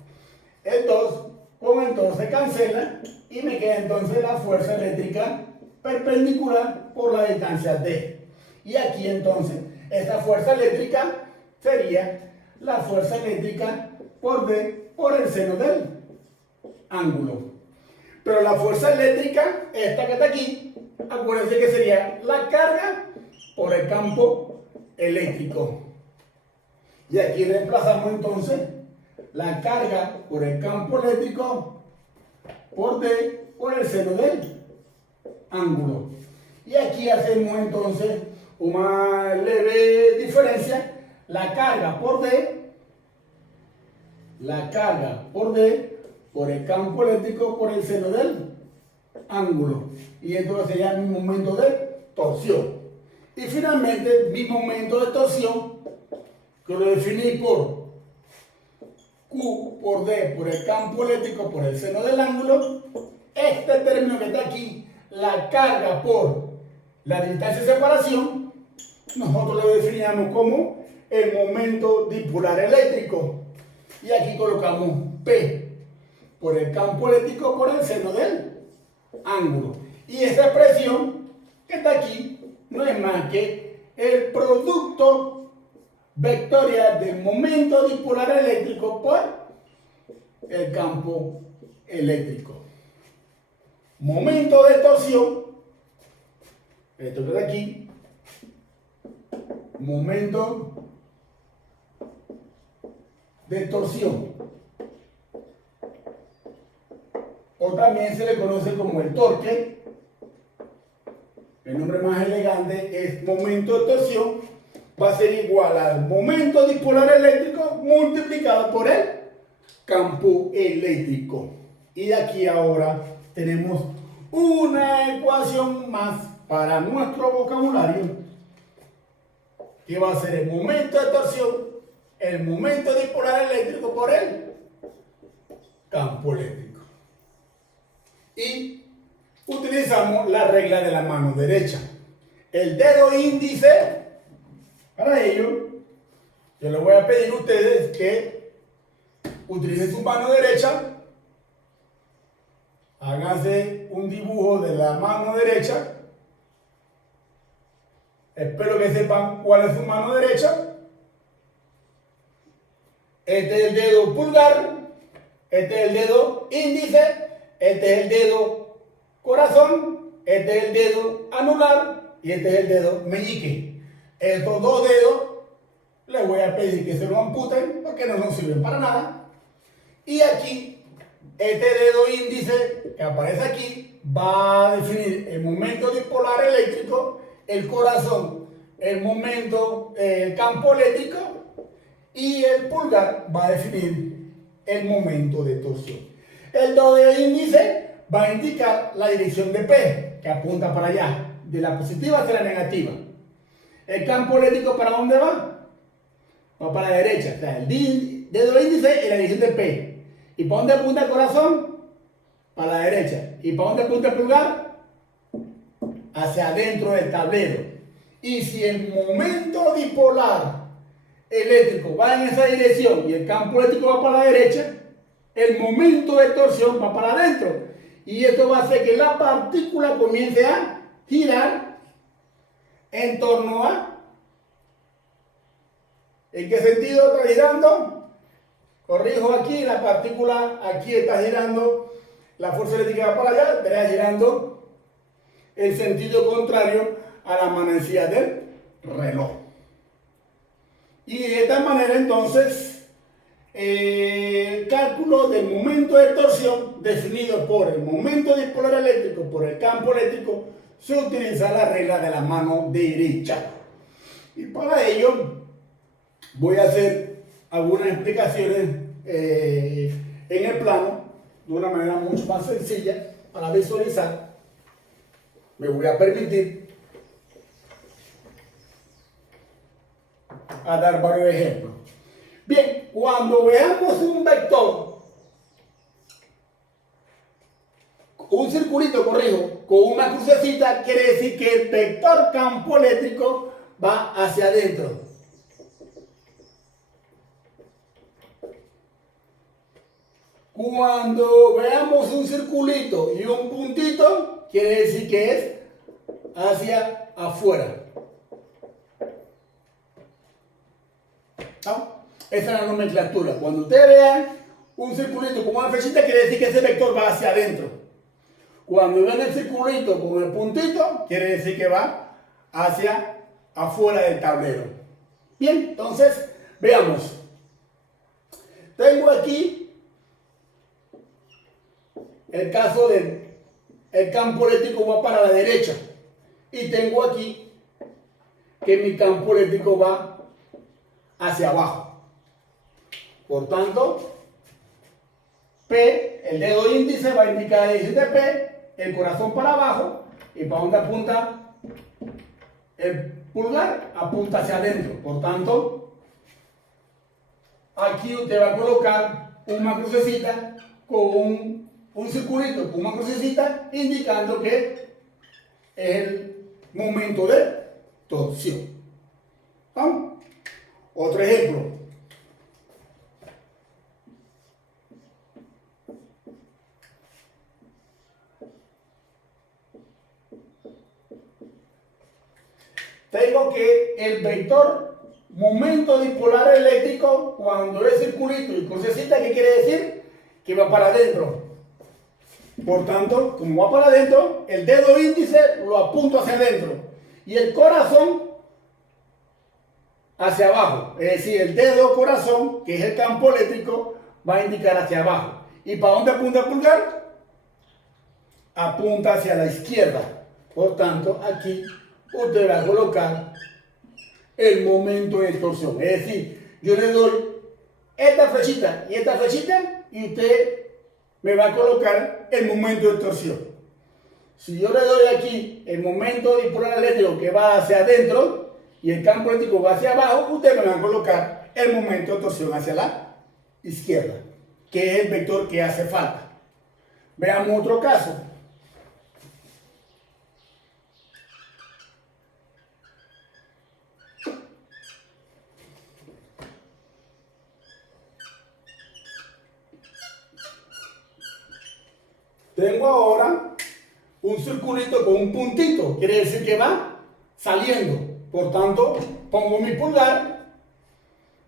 El 2 con el 2 se cancela y me queda entonces la fuerza eléctrica perpendicular por la distancia D. Y aquí entonces, esta fuerza eléctrica sería la fuerza eléctrica por D por el seno del ángulo. Pero la fuerza eléctrica, esta que está aquí, acuérdense que sería la carga por el campo eléctrico. Y aquí reemplazamos entonces la carga por el campo eléctrico por D por el seno del ángulo. Y aquí hacemos entonces una leve diferencia: la carga por D por el campo eléctrico por el seno del ángulo. Y entonces sería mi momento de torsión. Y finalmente mi momento de torsión, que lo definí por Q por D por el campo eléctrico por el seno del ángulo. Este término que está aquí, la carga por la distancia de separación, nosotros lo definíamos como el momento dipolar eléctrico. Y aquí colocamos P por el campo eléctrico por el seno del ángulo. Y esa expresión que está aquí no es más que el producto vectorial del momento dipolar eléctrico por el campo eléctrico. Momento de torsión, esto que está aquí, momento de torsión, o también se le conoce como el torque. El nombre más elegante es momento de torsión, va a ser igual al momento dipolar eléctrico multiplicado por el campo eléctrico. Y de aquí ahora tenemos una ecuación más para nuestro vocabulario, que va a ser el momento de torsión, el momento dipolar eléctrico por el campo eléctrico. Y utilizamos la regla de la mano derecha. El dedo índice, para ello, yo les voy a pedir a ustedes que utilicen su mano derecha, háganse un dibujo de la mano derecha. Espero que sepan cuál es su mano derecha. Este es el dedo pulgar, este es el dedo índice, este es el dedo corazón, este es el dedo anular y este es el dedo meñique. Estos dos dedos les voy a pedir que se los amputen porque no nos sirven para nada. Y aquí, este dedo índice que aparece aquí va a definir el momento dipolar eléctrico, el corazón, el momento, el campo eléctrico, y el pulgar va a definir el momento de torsión. El dedo índice va a indicar la dirección de P, que apunta para allá, de la positiva hacia la negativa. El campo eléctrico, ¿para dónde va? Va para la derecha. O sea, el dedo índice en la dirección de P. ¿Y para dónde apunta el corazón? Para la derecha. ¿Y para dónde apunta el pulgar? Hacia adentro del tablero. Y si el momento dipolar eléctrico va en esa dirección y el campo eléctrico va para la derecha, el momento de torsión va para adentro. Y esto va a hacer que la partícula comience a girar en torno a... ¿En qué sentido está girando? Corrijo aquí, la partícula aquí está girando, la fuerza eléctrica va para allá, estará girando el sentido contrario a la manecilla del reloj. Y de esta manera entonces el cálculo del momento de torsión definido por el momento dipolar eléctrico por el campo eléctrico se utiliza la regla de la mano derecha. Y para ello voy a hacer algunas explicaciones en el plano de una manera mucho más sencilla para visualizar. Me voy a permitir a dar varios ejemplos. Bien, cuando veamos un vector, un circulito, corrijo, con una crucecita, quiere decir que el vector campo eléctrico va hacia adentro. Cuando veamos un circulito y un puntito, quiere decir que es hacia afuera. ¿No? Esa es la nomenclatura. Cuando ustedes vean un circulito con una flechita, quiere decir que ese vector va hacia adentro. Cuando ven el circulito con el puntito, quiere decir que va hacia afuera del tablero. Bien, entonces, veamos. Tengo aquí el caso del campo eléctrico va para la derecha. Y tengo aquí que mi campo eléctrico va hacia abajo. Por tanto, P, el dedo índice va a indicar la dirección de P, el corazón para abajo, y para donde apunta el pulgar, apunta hacia adentro. Por tanto, aquí usted va a colocar una crucecita con un circulito con una crucecita indicando que es el momento de torsión. ¿Vamos? Otro ejemplo. Tengo que el vector momento dipolar eléctrico, cuando es circulito y crucecita, ¿qué quiere decir? Que va para adentro. Por tanto, como va para adentro, el dedo índice lo apunto hacia adentro. Y el corazón hacia abajo. Es decir, el dedo corazón, que es el campo eléctrico, va a indicar hacia abajo. ¿Y para dónde apunta el pulgar? Apunta hacia la izquierda. Por tanto, aquí usted va a colocar el momento de torsión. Es decir, yo le doy esta flechita y usted me va a colocar el momento de torsión. Si yo le doy aquí el momento dipolar eléctrico que va hacia adentro y el campo eléctrico va hacia abajo, usted me va a colocar el momento de torsión hacia la izquierda, que es el vector que hace falta. Veamos otro caso. Tengo ahora un circulito con un puntito, quiere decir que va saliendo. Por tanto, pongo mi pulgar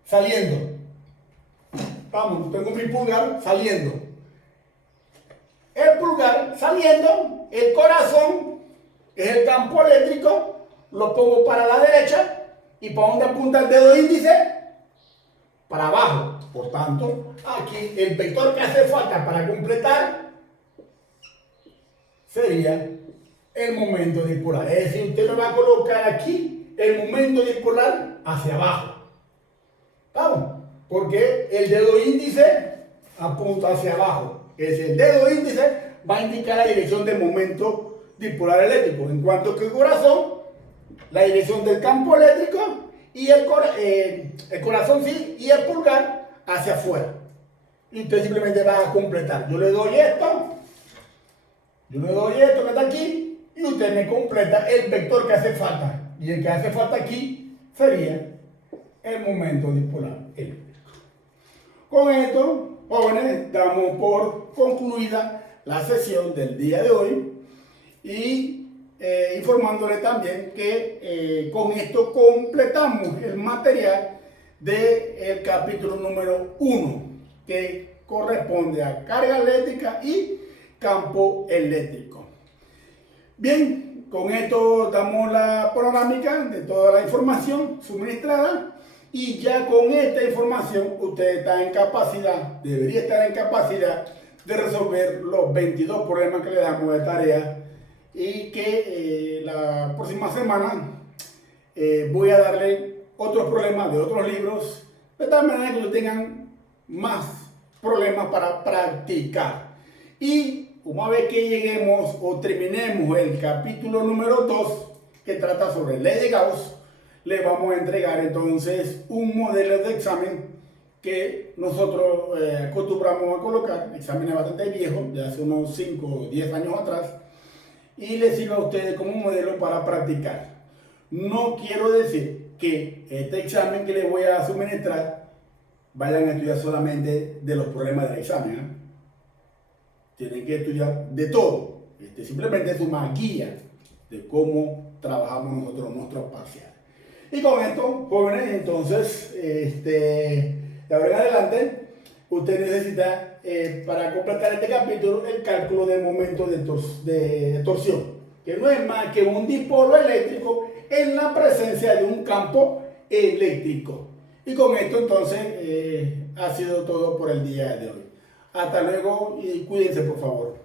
saliendo. Vamos, tengo mi pulgar saliendo. El pulgar saliendo, el corazón es el campo eléctrico, lo pongo para la derecha y para donde apunta el dedo índice, para abajo. Por tanto, aquí el vector que hace falta para completar sería el momento dipolar. Es decir, usted me va a colocar aquí el momento dipolar hacia abajo. ¿Vamos? Porque el dedo índice apunta hacia abajo. Es decir, el dedo índice va a indicar la dirección del momento dipolar eléctrico. En cuanto que el corazón, la dirección del campo eléctrico y el corazón sí, y el pulgar hacia afuera. Y usted simplemente va a completar. Yo le doy esto que está aquí y usted me completa el vector que hace falta. Y el que hace falta aquí sería el momento dipolar eléctrico. Con esto, jóvenes, damos por concluida la sesión del día de hoy y informándole también que con esto completamos el material del capítulo número 1, que corresponde a carga eléctrica y campo eléctrico. Bien, con esto damos la panorámica de toda la información suministrada y ya con esta información usted está en capacidad, debería estar en capacidad de resolver los 22 problemas que le damos de tarea y que la próxima semana voy a darle otros problemas de otros libros de tal manera que ustedes tengan más problemas para practicar. Y una vez que lleguemos o terminemos el capítulo número 2, que trata sobre ley de Gauss, le vamos a entregar entonces un modelo de examen que nosotros acostumbramos a colocar, exámenes bastante viejos, de hace unos 5 o 10 años atrás, y les sirve a ustedes como modelo para practicar. No quiero decir que este examen que les voy a suministrar vayan a estudiar solamente de los problemas del examen, ¿eh? Tienen que estudiar de todo. Simplemente es una guía de cómo trabajamos nosotros nuestros parciales. Y con esto, jóvenes, entonces, de ahora en adelante, usted necesita, para completar este capítulo, el cálculo del momento de torsión, que no es más que un dipolo eléctrico en la presencia de un campo eléctrico. Y con esto, entonces, ha sido todo por el día de hoy. Hasta luego y cuídense, por favor.